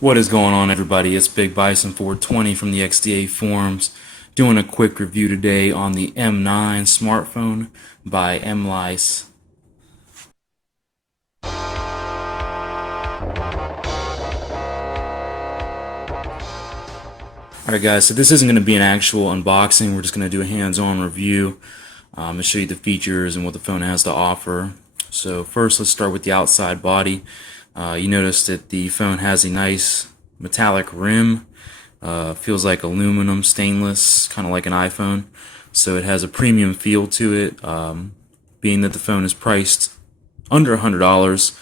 What is going on, everybody? It's Big Bison 420 from the XDA forums, doing a quick review today on the M9 smartphone by Mlais. Alright guys, so this isn't going to be an actual unboxing, we're just going to do a hands-on review and show you the features and what the phone has to offer. So first, let's start with the outside body. You notice that the phone has a nice metallic rim. Feels like aluminum, stainless, kind of like an iPhone. So it has a premium feel to it. Being that the phone is priced under $100,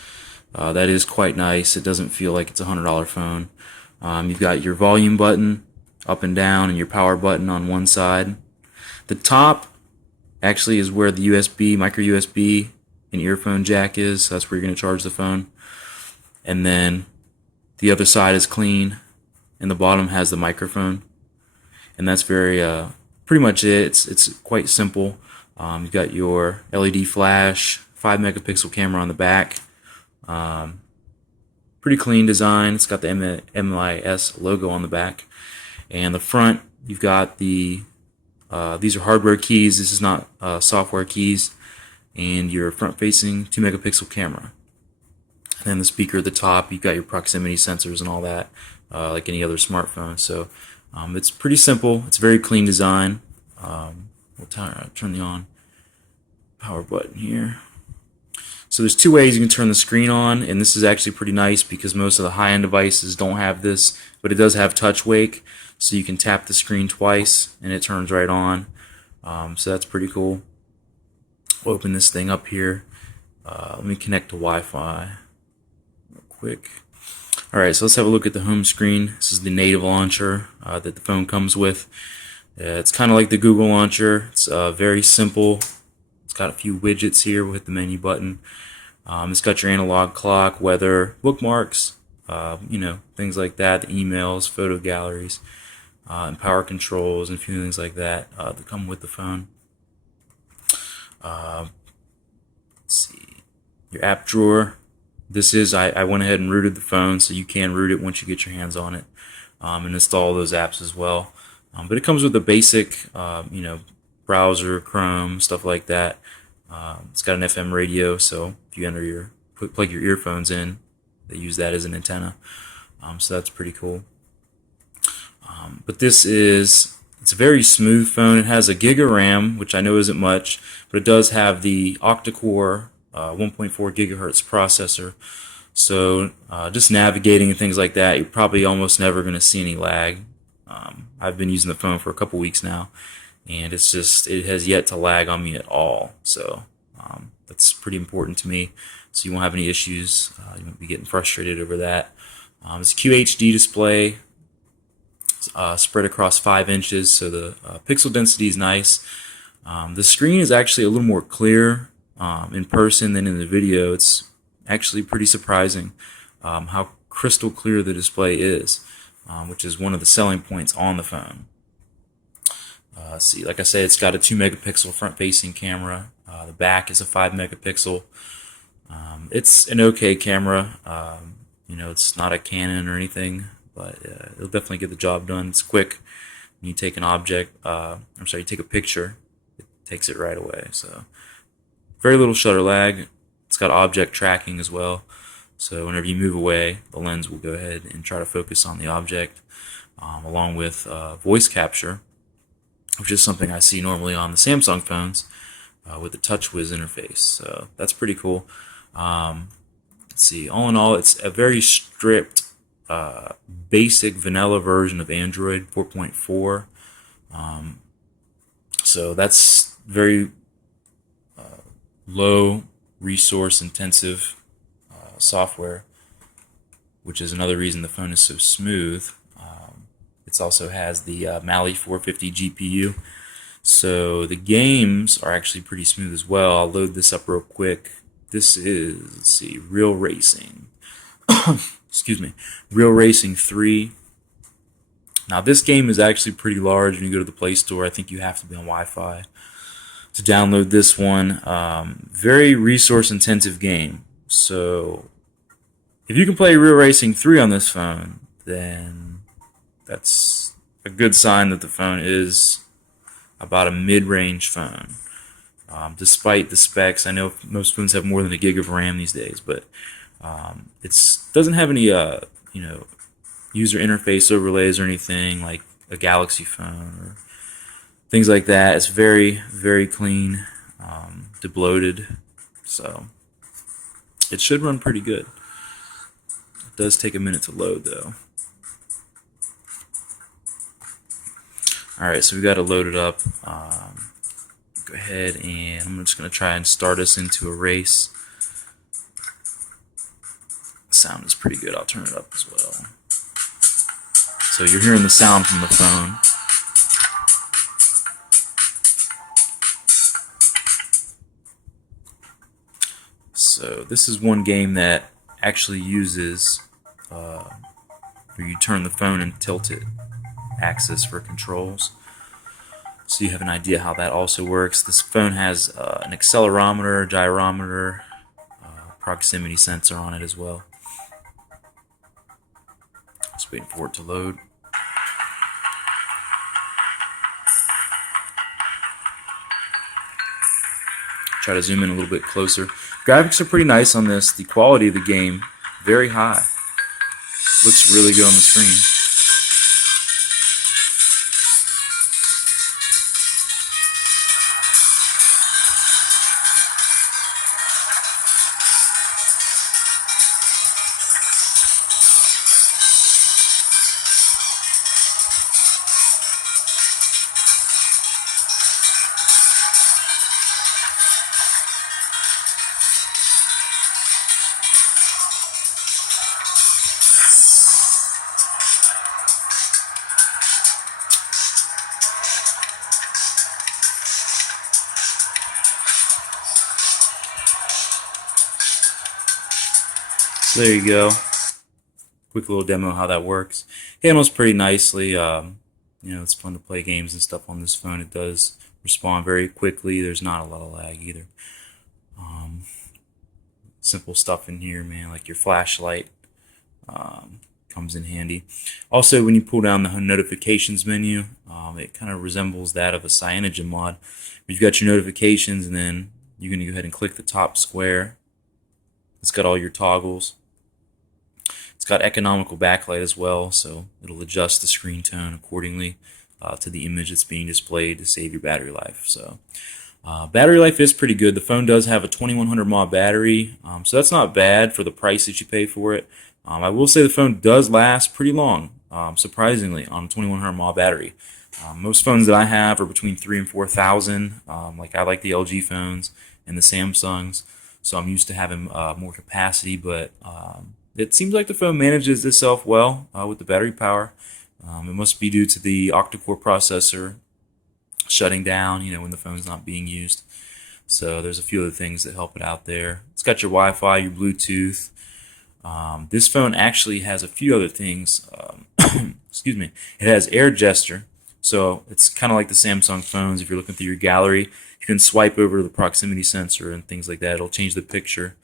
that is quite nice. It doesn't feel like it's a $100 phone. You've got your volume button up and down and your power button on one side. The top actually is where the USB, micro USB, and earphone jack is. So that's where you're going to charge the phone. And then the other side is clean, and the bottom has the microphone. And that's very pretty much it. It's quite simple. You've got your LED flash, 5 megapixel camera on the back. Pretty clean design. It's got the Mlais logo on the back. And the front, you've got the these are hardware keys. This is not software keys. And your front-facing 2 megapixel camera. And then the speaker at the top, you've got your proximity sensors and all that, like any other smartphone. So it's pretty simple. It's very clean design. We'll turn the on power button here. So there's two ways you can turn the screen on, and this is actually pretty nice because most of the high-end devices don't have this, but it does have touch wake, so you can tap the screen twice and it turns right on. So that's pretty cool. We'll open this thing up here. Let me connect to Wi-Fi real quick. Alright, so let's have a look at the home screen. This is the native launcher that the phone comes with. It's kind of like the Google launcher. It's very simple. It's got a few widgets here with the menu button. It's got your analog clock, weather, bookmarks, things like that, the emails, photo galleries, and power controls and a few things like that that come with the phone. Let's see, your app drawer. This is, I went ahead and rooted the phone, so you can root it once you get your hands on it, and install those apps as well. But it comes with a basic, browser, Chrome, stuff like that. It's got an FM radio, so if you plug your earphones in, they use that as an antenna. So that's pretty cool. But it's a very smooth phone. It has a gig of RAM, which I know isn't much, but it does have the octa-core 1.4 gigahertz processor. So just navigating and things like that, you're probably almost never going to see any lag. I've been using the phone for a couple weeks now, and it has yet to lag on me at all. So that's pretty important to me. So you won't have any issues. You won't be getting frustrated over that. It's a QHD display. Spread across 5 inches, so the pixel density is nice. The screen is actually a little more clear in person than in the video. It's actually pretty surprising how crystal clear the display is, which is one of the selling points on the phone. See, like I said, it's got a 2 megapixel front-facing camera. The back is a 5 megapixel. It's an okay camera. It's not a Canon or anything, but it'll definitely get the job done. It's quick. When you take you take a picture, it takes it right away. So very little shutter lag. It's got object tracking as well. So whenever you move away, the lens will go ahead and try to focus on the object, along with voice capture, which is something I see normally on the Samsung phones with the TouchWiz interface. So that's pretty cool. Let's see. All in all, it's a very stripped, basic vanilla version of Android 4.4. So that's very low resource intensive software, which is another reason the phone is so smooth. It also has the Mali 450 GPU, so the games are actually pretty smooth as well. I'll load this up real quick. This is, let's see, Real Racing. Excuse me, Real Racing 3. Now this game is actually pretty large. When you go to the Play Store, I think you have to be on Wi-Fi to download this one. Very resource intensive game. So if you can play Real Racing 3 on this phone, then that's a good sign that the phone is about a mid-range phone. Despite the specs, I know most phones have more than a gig of RAM these days, but it doesn't have any user interface overlays or anything like a Galaxy phone or things like that. It's very, very clean, debloated, so it should run pretty good. It does take a minute to load though. Alright, so we got to load it up. Go ahead and I'm just going to try and start us into a race. The sound is pretty good. I'll turn it up as well. So you're hearing the sound from the phone. So this is one game that actually uses where you turn the phone and tilt it axis for controls. So you have an idea how that also works. This phone has an accelerometer, gyrometer, proximity sensor on it as well. Just waiting for it to load. Try to zoom in a little bit closer. Graphics are pretty nice on this. The quality of the game, very high. Looks really good on the screen. So there you go. Quick little demo how that works. Handles pretty nicely. It's fun to play games and stuff on this phone. It does respond very quickly. There's not a lot of lag either. Simple stuff in here, man, like your flashlight comes in handy. Also, when you pull down the notifications menu, it kind of resembles that of a CyanogenMod. You've got your notifications, and then you're going to go ahead and click the top square. It's got all your toggles. It's got economical backlight as well, so it'll adjust the screen tone accordingly to the image that's being displayed to save your battery life. So battery life is pretty good. The phone does have a 2100 mAh battery, so that's not bad for the price that you pay for it. I will say the phone does last pretty long, surprisingly, on a 2100 mAh battery. Most phones that I have are between 3,000 and 4,000. Like I like the LG phones and the Samsungs, so I'm used to having more capacity, but it seems like the phone manages itself well with the battery power. It must be due to the octa-core processor shutting down, when the phone's not being used. So there's a few other things that help it out there. It's got your Wi-Fi, your Bluetooth. This phone actually has a few other things. Excuse me. It has air gesture, so it's kind of like the Samsung phones. If you're looking through your gallery, you can swipe over the proximity sensor and things like that. It'll change the picture.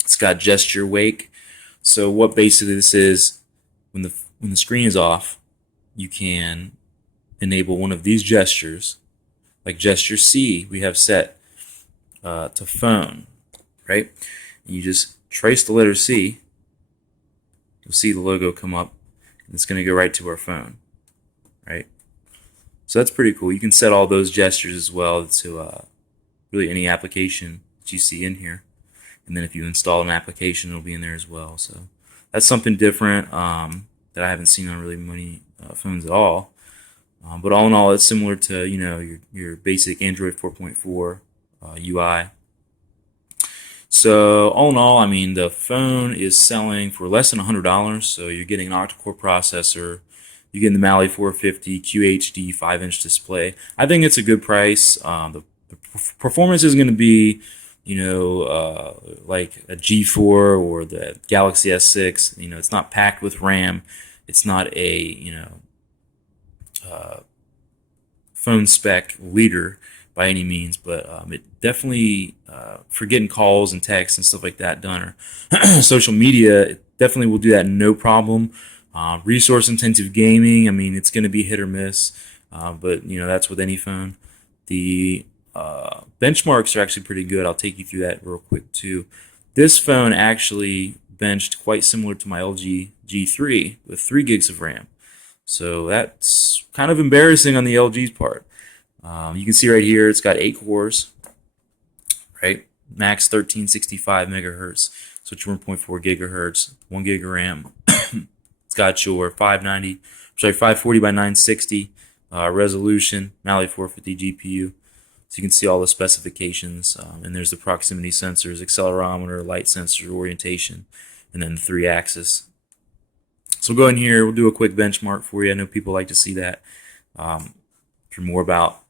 It's got gesture wake. So what basically this is, when the screen is off, you can enable one of these gestures, like gesture C we have set to phone, right? And you just trace the letter C, you'll see the logo come up, and it's going to go right to our phone, right? So that's pretty cool. You can set all those gestures as well to really any application that you see in here. And then if you install an application, it'll be in there as well. So that's something different that I haven't seen on really many phones at all. But all in all, it's similar to your basic Android 4.4 UI. So all in all, I mean, the phone is selling for less than $100. So you're getting an octa-core processor, you're getting the Mlais 450 QHD 5-inch display. I think it's a good price. The performance is going to be like a G4 or the Galaxy S6. It's not packed with RAM. It's not a phone spec leader, by any means, but it definitely for getting calls and texts and stuff like that done, or social media, it definitely will do that no problem. Resource intensive gaming, I mean, it's going to be hit or miss, but that's with any phone. The benchmarks are actually pretty good. I'll take you through that real quick too. This phone actually benched quite similar to my LG G3 with 3 gigs of RAM. So that's kind of embarrassing on the LG's part. You can see right here it's got 8 cores, right? Max 1365 megahertz, switch 1.4 gigahertz, 1 gig of RAM. It's got your 540 by 960 resolution, Mali 450 GPU. So you can see all the specifications, and there's the proximity sensors, accelerometer, light sensor, orientation, and then the 3-axis. So we'll go in here, we'll do a quick benchmark for you. I know people like to see that. If you're more about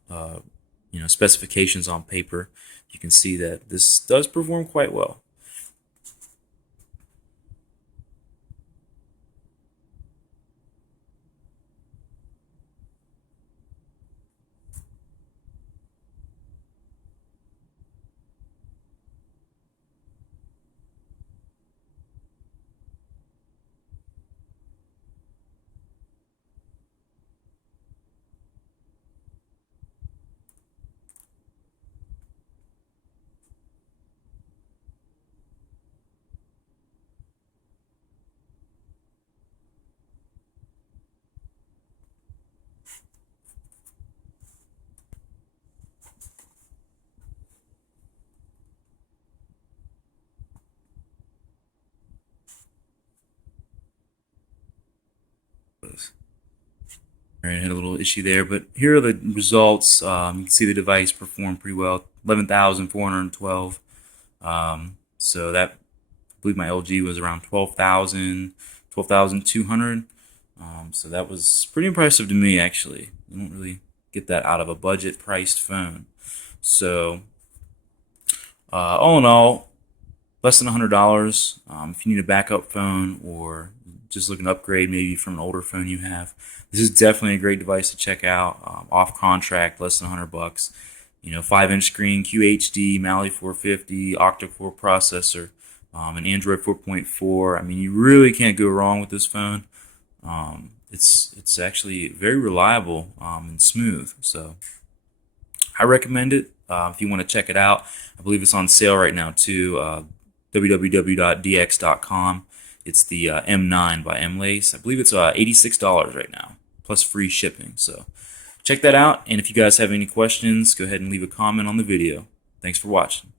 specifications on paper, you can see that this does perform quite well. All right, I had a little issue there, but here are the results. You can see the device performed pretty well, 11,412. So that, I believe my LG was around 12,200. So that was pretty impressive to me, actually. You don't really get that out of a budget-priced phone. So all in all, less than $100. If you need a backup phone or just looking to upgrade maybe from an older phone you have, this is definitely a great device to check out. Off contract, less than $100. 5-inch screen, QHD, Mali 450, octa-core processor, an Android 4.4. I mean, you really can't go wrong with this phone. It's actually very reliable and smooth. So I recommend it if you want to check it out. I believe it's on sale right now too. www.dx.com. It's the M9 by Mlais. I believe it's $86 right now, plus free shipping. So check that out. And if you guys have any questions, go ahead and leave a comment on the video. Thanks for watching.